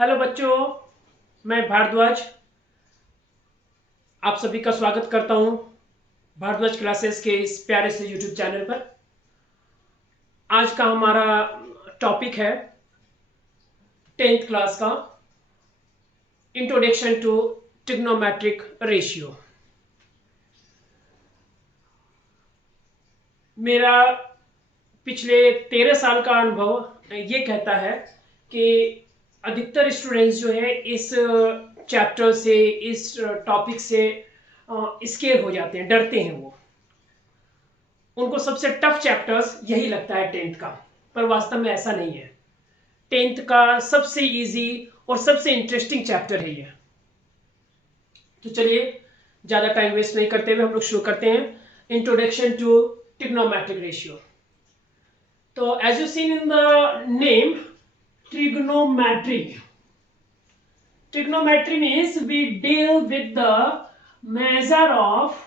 Hello बच्चों, मैं भारद्वाज आप सभी का स्वागत करता हूं भारद्वाज क्लासेस के इस प्यारे से यूट्यूब चैनल पर। आज का हमारा टॉपिक है 10th क्लास का इंट्रोडक्शन टू ट्रिग्नोमेट्रिक रेशियो। मेरा पिछले 13 साल का अनुभव ये कहता है कि अधिकतर स्टूडेंट्स जो है इस चैप्टर से, इस टॉपिक से स्केयर हो जाते हैं, डरते हैं। वो उनको सबसे टफ चैप्टर्स यही लगता है 10th का, पर वास्तव में ऐसा नहीं है। 10th का सबसे इजी और सबसे इंटरेस्टिंग चैप्टर है ये। तो चलिए ज़्यादा टाइम वेस्ट नहीं करते हुए हम लोग शुरू करते हैं इंट्रोडक्शन टू ट्रिग्नोमेट्रिक रेशियो। तो as you seen in the name trigonometry. Trigonometry means we deal with the measure of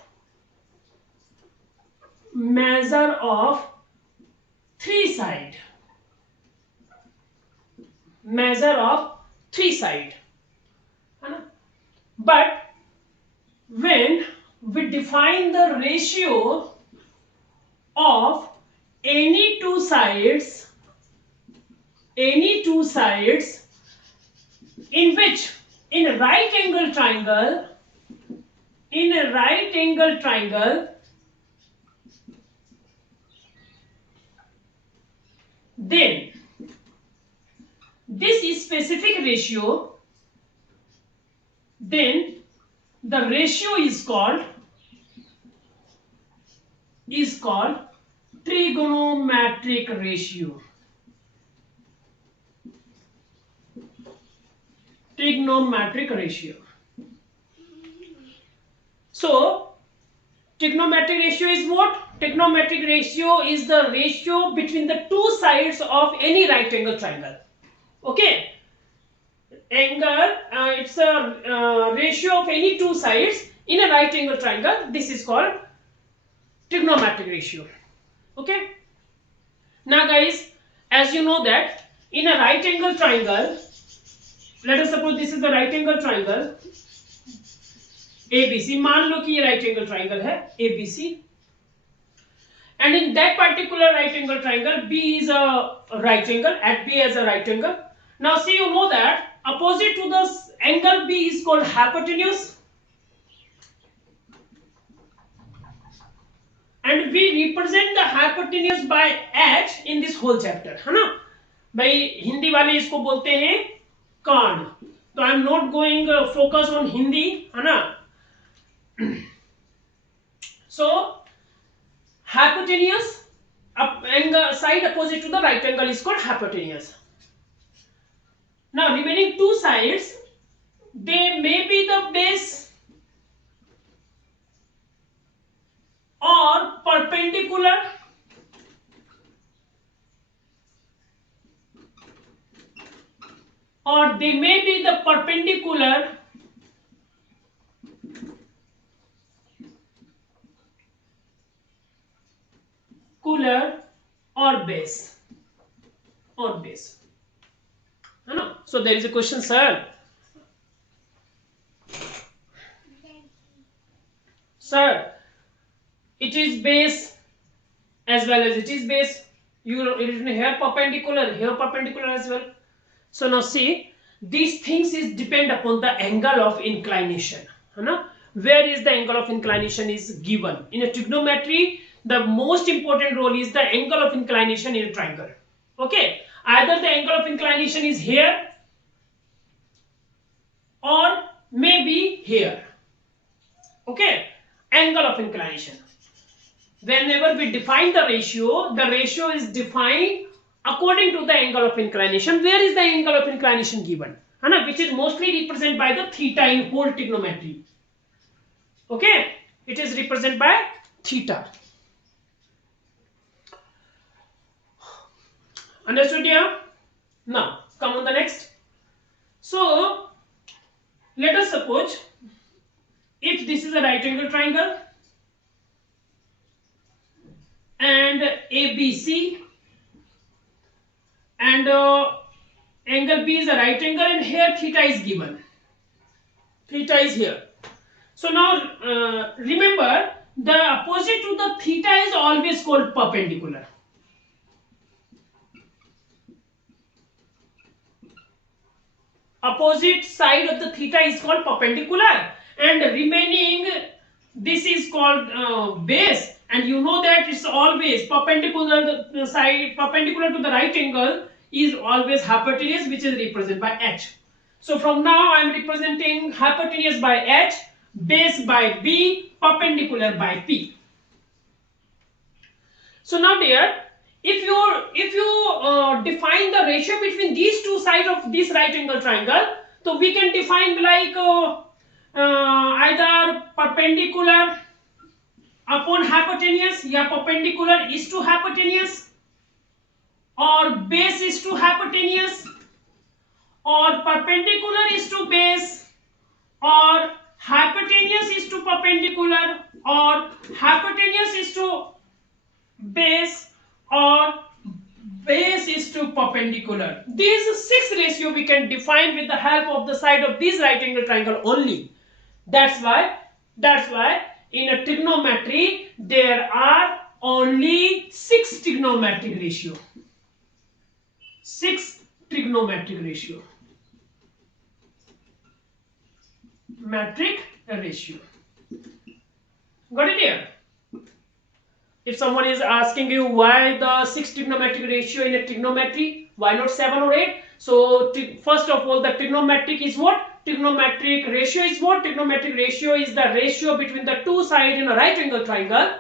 three side. Measure of three side. But when we define the ratio of any two sides in which in a right angle triangle then this specific ratio, then the ratio is called trigonometric ratio. Trigonometric ratio. So trigonometric ratio is what? Trigonometric ratio is the ratio between the two sides of any right angle triangle. Okay, angle it's a ratio of any two sides in a right angle triangle. This is called trigonometric ratio. Okay, now guys, as you know that in a right angle triangle, let us suppose this is the right angle triangle ABC. मान लो कि ये right angle triangle है ABC, and in that particular right angle triangle B is a right angle, at B as a right angle. Now see, you know that opposite to the angle B is called hypotenuse, and we represent the hypotenuse by H in this whole chapter, है ना भाई? हिंदी वाले इसको बोलते हैं कर्ण, तो I am not going focus on Hindi, है ना? So hypotenuse, angle side opposite to the right angle is called hypotenuse. Now remaining two sides, they may be the base or perpendicular, or they may be the perpendicular or base, है ना? So there is a question, sir, it is base as well as it is base. You know, it is here perpendicular as well. So now see, these things is depend upon the angle of inclination, है ना? Where is the angle of inclination is given in a trigonometry. The most important role is the angle of inclination in a triangle. Okay, either the angle of inclination is here or maybe here. Okay, angle of inclination. Whenever we define the ratio is defined according to the angle of inclination. Where is the angle of inclination given, है ना? Which is mostly represented by the theta in whole trigonometry. Okay, it is represented by theta. Understood here? Now come on the next. So let us suppose if this is a right angle triangle and ABC and Angle B is a right angle, and here theta is given. Theta is here. So now remember, the opposite to the theta is always called perpendicular. Opposite side of the theta is called perpendicular, and remaining, this is called base. And you know that it's always perpendicular, the side perpendicular to the right angle is always hypotenuse, which is represented by h. So from now I am representing hypotenuse by h, base by b, perpendicular by p. So now dear, if you define the ratio between these two sides of this right angle triangle, so we can define like either perpendicular upon hypotenuse, या perpendicular is to hypotenuse, or base is to hypotenuse, or perpendicular is to base, or hypotenuse is to perpendicular, or hypotenuse is to base, or base is to perpendicular. These 6 ratio we can define with the help of the side of this right angle triangle only. That's why in a trigonometry there are only 6 trigonometric ratio. 6 trigonometric ratio. Metric ratio. Got it here? If someone is asking you why the 6 trigonometric ratio in a trigonometry, why not 7 or 8? So first of all, the trigonometric is what? Trigonometric ratio is what? Trigonometric ratio is the ratio between the two sides in a right angle triangle.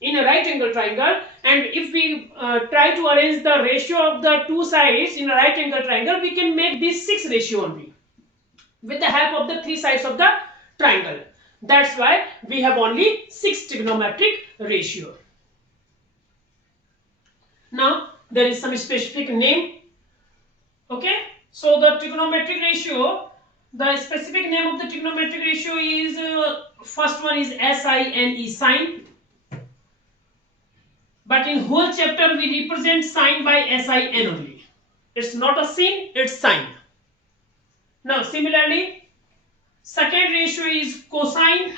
In a right angle triangle, and if we try to arrange the ratio of the two sides in a right angle triangle, we can make this 6 ratio only with the help of the 3 sides of the triangle. That's why we have only 6 trigonometric ratio. Now there is some specific name. Okay, so the trigonometric ratio, the specific name of the trigonometric ratio is first one is SINE, sine. But in whole chapter we represent sine by SIN only. It's not a sin, it's sine. Now similarly, second ratio is cosine.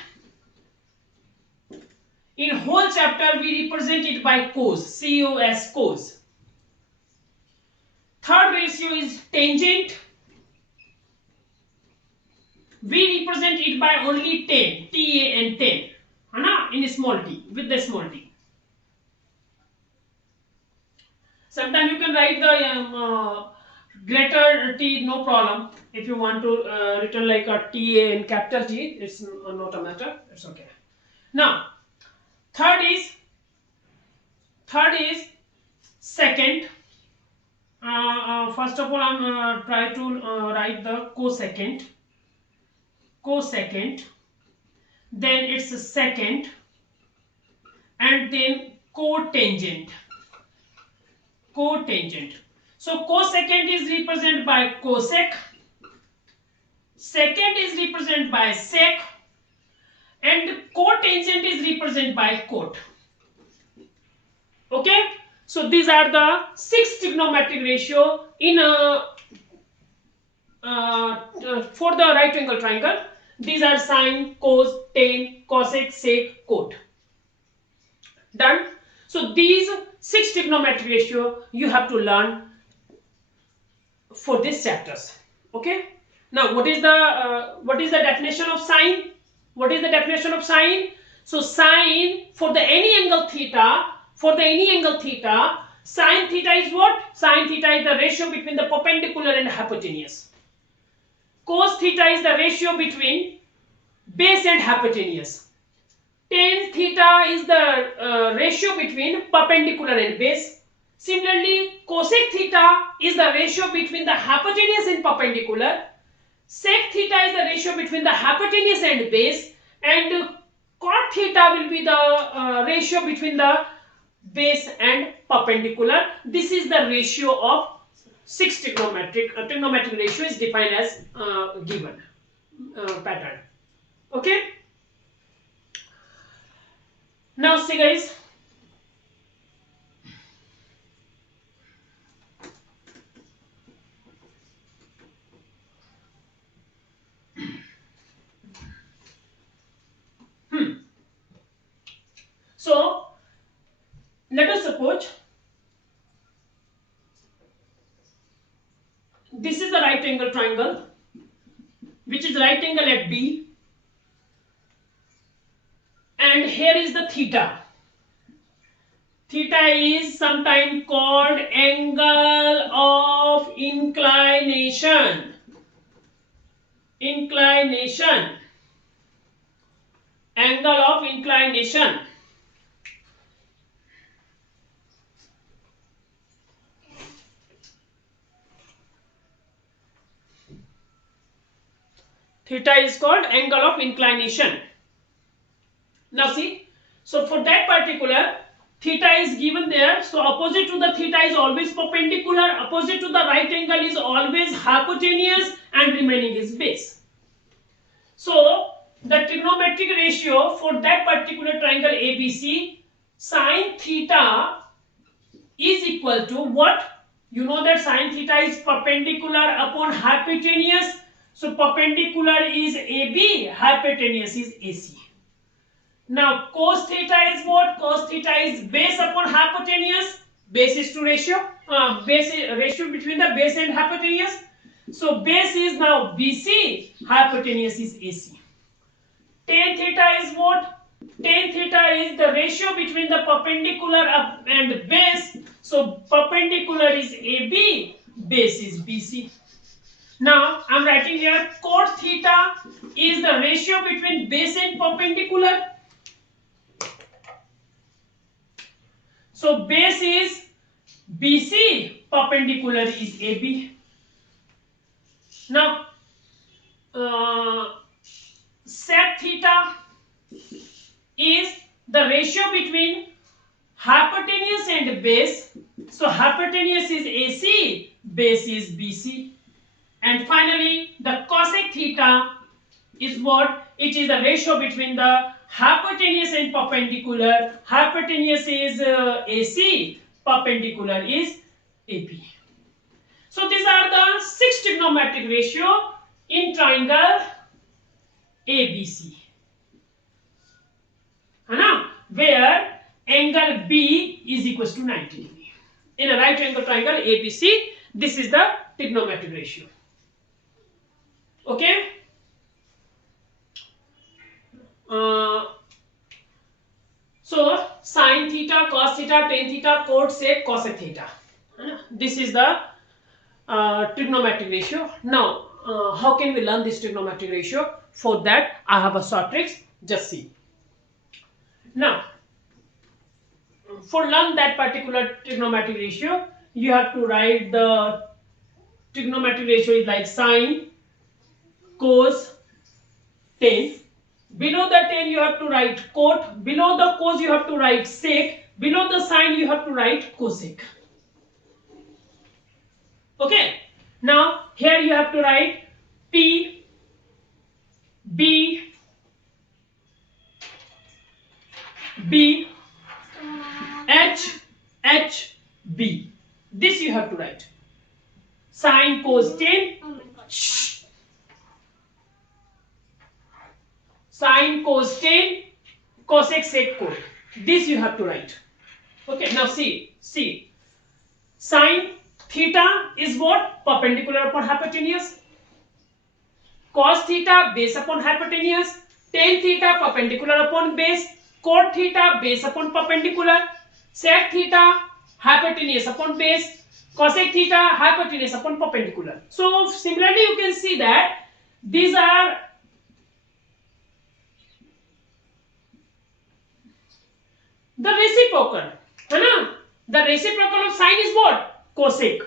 In whole chapter we represent it by cos, COS, cos. Third ratio is tangent. We represent it by only tan, TAN, tan, in small t, with the small t. Sometimes you can write the greater T, no problem. If you want to written like a TA in capital T, it's not a matter, it's okay. Now, third is second. First of all, I'm try to write the cosecant. Then it's a second, and then cotangent. So cosecant is represented by cosec, secant is represented by sec, and cotangent is represented by cot. Okay, so these are the 6 trigonometric ratio in for the right angle triangle. These are sine, cos, tan, cosec, sec, cot. Done. So these 6 trigonometric ratio you have to learn for these chapters. Okay. Now what is the definition of sine? What is the definition of sine? So sine for the any angle theta, sine theta is what? Sine theta is the ratio between the perpendicular and hypotenuse. Cos theta is the ratio between base and hypotenuse. Tan theta is the ratio between perpendicular and base. Similarly, cosec theta is the ratio between the hypotenuse and perpendicular. Sec theta is the ratio between the hypotenuse and base, and cot theta will be the ratio between the base and perpendicular. This is the ratio of 6 trigonometric ratio is defined as given pattern. Okay. Now see guys, angle triangle which is right angle at B, and here is the theta. Theta is sometimes called angle of inclination. Inclination. Angle of inclination. Theta is called angle of inclination. Now see, so for that particular, theta is given there, so opposite to the theta is always perpendicular, opposite to the right angle is always hypotenuse, and remaining is base. So the trigonometric ratio for that particular triangle ABC, sine theta is equal to what? You know that sine theta is perpendicular upon hypotenuse. So perpendicular is AB, hypotenuse is AC. Now cos theta is what? Cos theta is base upon hypotenuse. Base is to ratio. Ratio between the base and hypotenuse. So base is now BC, hypotenuse is AC. Tan theta is what? Tan theta is the ratio between the perpendicular and base. So perpendicular is AB, base is BC. Now I am writing here cot theta is the ratio between base and perpendicular. So base is BC, perpendicular is AB. Now sec theta is the ratio between hypotenuse and base. So hypotenuse is AC, base is BC. And finally the cosec theta is what? It is the ratio between the hypotenuse and perpendicular. Hypotenuse is AC, perpendicular is AB. So these are the 6 trigonometric ratio in triangle ABC. Where angle B is equals to 90 degree. In a right angle triangle ABC, this is the trigonometric ratio. Okay. So sine theta, cos theta, tan theta, cot sec, cosec theta. This is the trigonometric ratio. Now how can we learn this trigonometric ratio? For that I have a short tricks. Just see. Now for learn that particular trigonometric ratio, you have to write the trigonometric ratio is like sine, cos, tan. Below the tan you have to write cot, below the cos you have to write sec, below the sine you have to write cosec. Okay. Now here you have to write P, B, B, H, H, B. This you have to write. Sine, cos, tan. Sine, cos, tan, cosec, sec, cot. This you have to write. Okay. Now see. Sine theta is what? Perpendicular upon hypotenuse. Cos theta, base upon hypotenuse. Tan theta, perpendicular upon base. Cot theta, base upon perpendicular. Sec theta, hypotenuse upon base. Cosec theta, hypotenuse upon perpendicular. So similarly you can see that these are the reciprocal. The reciprocal of sine is what? Cosec.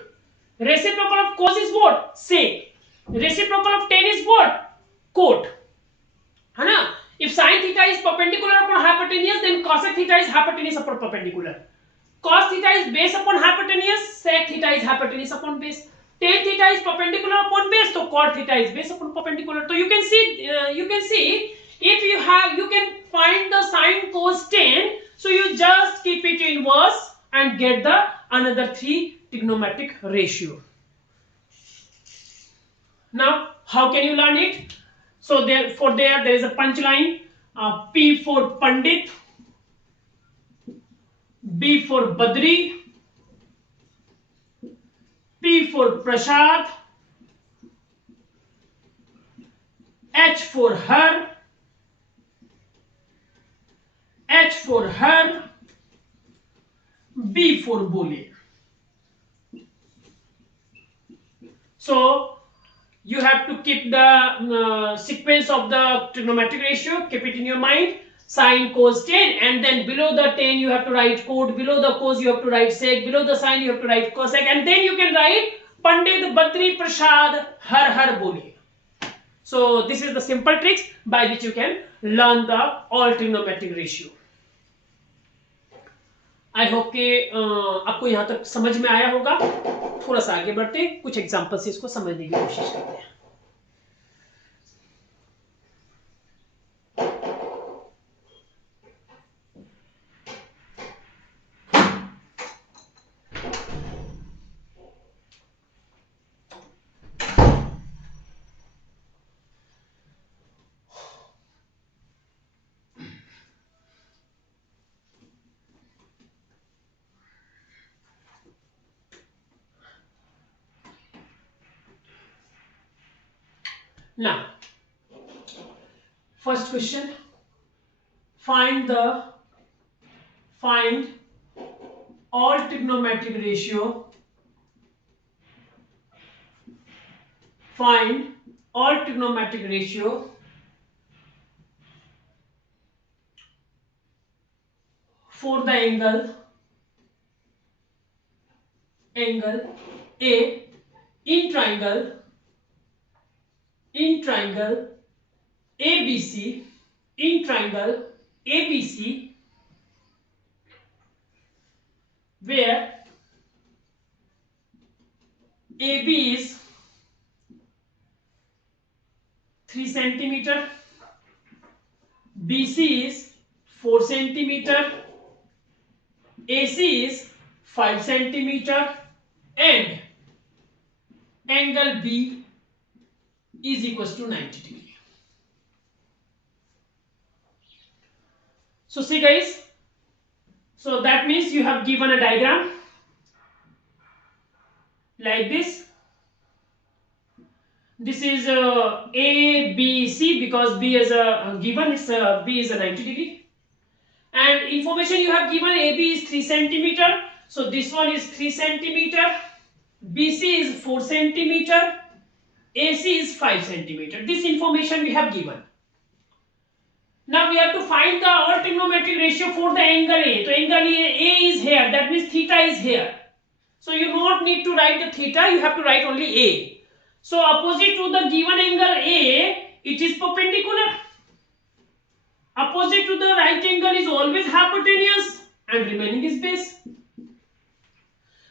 Reciprocal of cos is what? Sec. Reciprocal of tan is what? Cot. If sine theta is perpendicular upon hypotenuse, then cosec theta is hypotenuse upon perpendicular. Cos theta is base upon hypotenuse, sec theta is hypotenuse upon base. Tan theta is perpendicular upon base, so cot theta is base upon perpendicular. So you can see if you can find the sine, cos, tan. So you just keep it inverse and get the another 3 trigonometric ratio. Now how can you learn it? So there is a punchline. P for Pandit, B for Badri, P for Prasad, H for her, H for her, B for bully. So you have to keep the sequence of the trigonometric ratio, keep it in your mind. Sine, cos, tan, and then below the tan you have to write cot, below the cos you have to write sec, below the sine you have to write cosec, and then you can write Pandit Badri Prasad Har Boli. So this is the simple tricks by which you can learn the all trigonometric ratio. I hope कि आपको यहाँ तक समझ में आया होगा. थोड़ा सा आगे बढ़ते कुछ एग्जांपल से इसको समझने की कोशिश करते हैं. Now, first question, find all trigonometric ratio, find all trigonometric ratio for the angle A in triangle ABC, in triangle ABC, where AB is 3 centimeter, BC is 4 centimeter, AC is 5 centimeter, and angle B is equals to 90 degree. So see guys, so that means you have given a diagram like this. This is A, B, C, because B is a given, it's B is a 90 degree. And information you have given, AB is 3 centimeter. So this one is 3 centimeter, BC is 4 centimeter, AC is 5 centimeter. This information we have given. Now we have to find the all trigonometric ratio for the angle A. So angle A is here, that means theta is here. So you don't need to write the theta, you have to write only A. So opposite to the given angle A, it is perpendicular. Opposite to the right angle is always hypotenuse and remaining is base.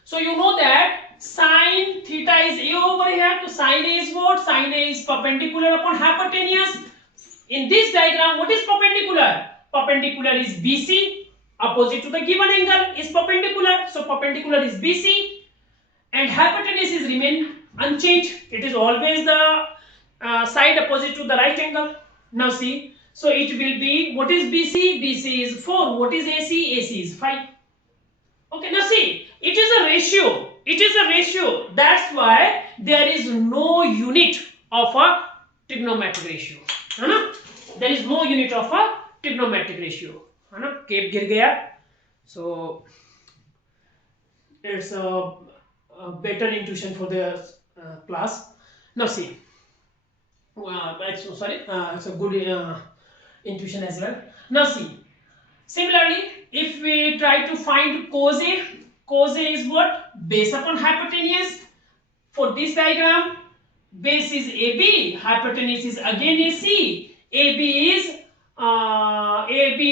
So you know that sine theta is A over here. So sine A is what? Sine A is perpendicular upon hypotenuse. In this diagram, what is perpendicular? Perpendicular is BC. Opposite to the given angle is perpendicular. So perpendicular is BC. And hypotenuse is remain unchanged. It is always the side opposite to the right angle. Now see. So it will be, what is BC? BC is 4. What is AC? AC is 5. Okay, now see. It is a ratio. It is a ratio. That's why there is no unit of a trigonometric ratio. There is no unit of a trigonometric ratio. Cape gir gaya. So it's a better intuition for the class. Now see. It's a good intuition as well. Now see. Similarly, if we try to find cos A is what? Base upon hypotenuse. For this diagram, base is AB, hypotenuse is again AC. AB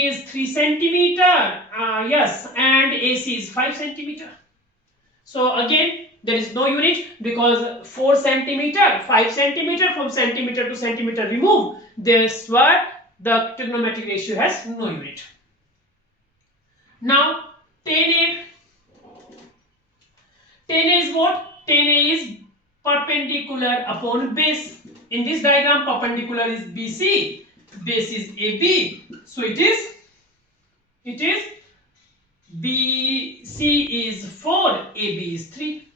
is 3 centimeter, yes, and AC is 5 centimeter. So again, there is no unit because 4 centimeter, 5 centimeter, from centimeter to centimeter remove. That's why the trigonometric ratio has no unit. Now, tan A is what? Tan A is perpendicular upon base. In this diagram, perpendicular is BC, base is AB. So it is BC is 4, AB is 3.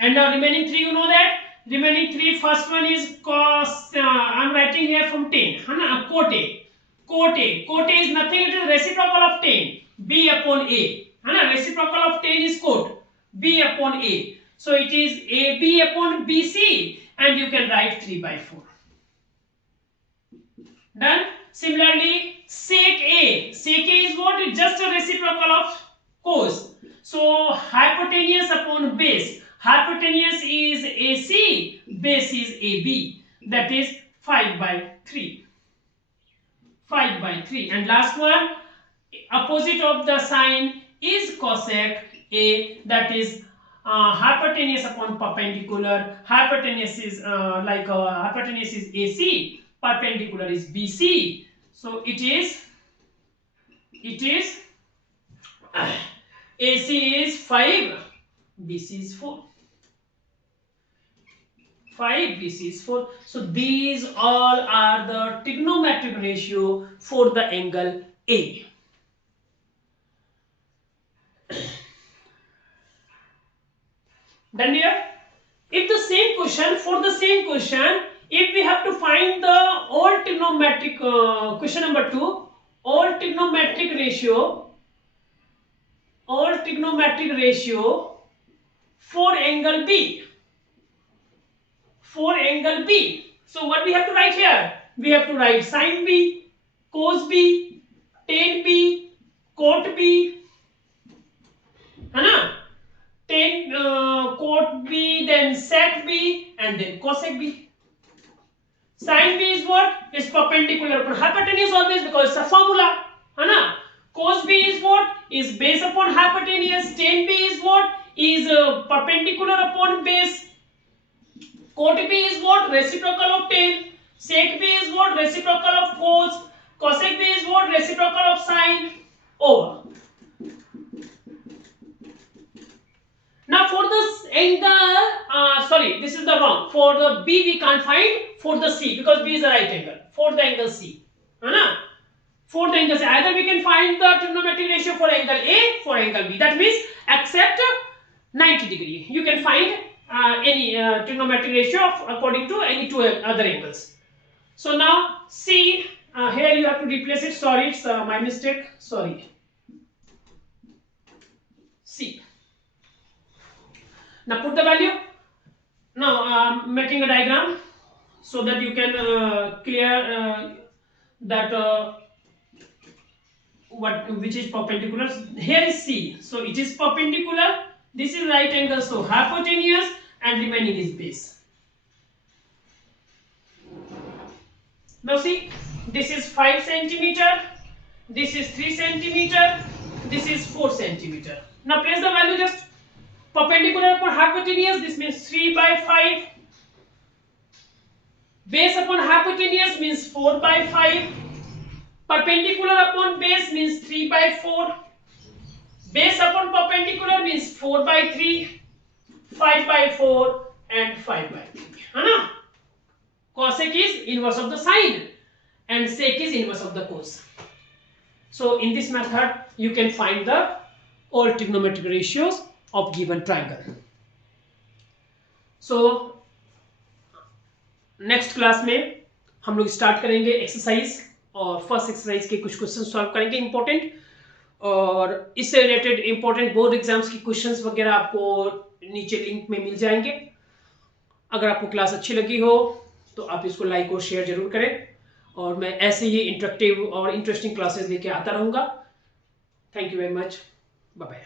And now remaining 3, you know that remaining 3. First one is cos, I'm writing here from 10 है ना. Cot A, cot A is nothing, it is reciprocal of 10, b upon a है ना. Reciprocal of 10 is cot, b upon a, so it is ab upon bc, and you can write 3/4. Done. Similarly, sec A is what? It's just a reciprocal of cos. So hypotenuse upon base, hypotenuse is AC, base is AB, that is 5/3. 5/3. And last one, opposite of the sign is cosec A, that is hypotenuse upon perpendicular. Hypotenuse is hypotenuse is AC, perpendicular is BC, so it is AC is 5, BC is 4. 5, BC is 4. So these all are the trigonometric ratio for the angle A. Done here? If the same question, for the same question, if we have to find the all trigonometric, question number 2, all trigonometric ratio for angle B. For angle B. So what we have to write here? We have to write sin B, cos B, tan B, cot B, है ना? Tan cot B, then sec B, and then cosec B. Sin B is what? Is perpendicular upon hypotenuse always, because it's a formula, है ना? Cos B is what? Is base upon hypotenuse. Tan B is what? Is perpendicular upon base. Cot B is what? Reciprocal of tan. Sec B is what? Reciprocal of cos. Cosec B is what? Reciprocal of sin. Over. Now for this angle, this is the wrong. For the B we can't find. For the C, because B is a right angle. For the angle C, है ना? For the angle C, either we can find the trigonometric ratio for angle A, for angle B. That means except 90 degree, you can find any trigonometric ratio according to any two other angles. So now C, here you have to replace it. Sorry, it's my mistake. Sorry. C. Now put the value. Now I'm making a diagram so that you can clear that which is perpendicular. Here is C, so it is perpendicular. This is right angle, so hypotenuse, and remaining is base. Now see, this is 5 centimeter, this is 3 centimeter, this is 4 centimeter. Now place the value just. Perpendicular upon hypotenuse, this means 3/5. Base upon hypotenuse means 4/5. Perpendicular upon base means 3/4. Base upon perpendicular means 4/3, 5/4, and 5/3. है ना? Cosec is inverse of the sine, and sec is inverse of the cos. So in this method, you can find the all trigonometric ratios of given triangle. So next class में हम लोग start करेंगे exercise, और first exercise के कुछ question solve करेंगे important, और इससे रिलेटेड इंपॉर्टेंट बोर्ड एग्जाम्स की क्वेश्चंस वगैरह आपको नीचे लिंक में मिल जाएंगे। अगर आपको क्लास अच्छी लगी हो तो आप इसको लाइक और शेयर जरूर करें, और मैं ऐसे ही इंटरेक्टिव और इंटरेस्टिंग क्लासेस लेके आता रहूँगा। Thank you very much, bye bye.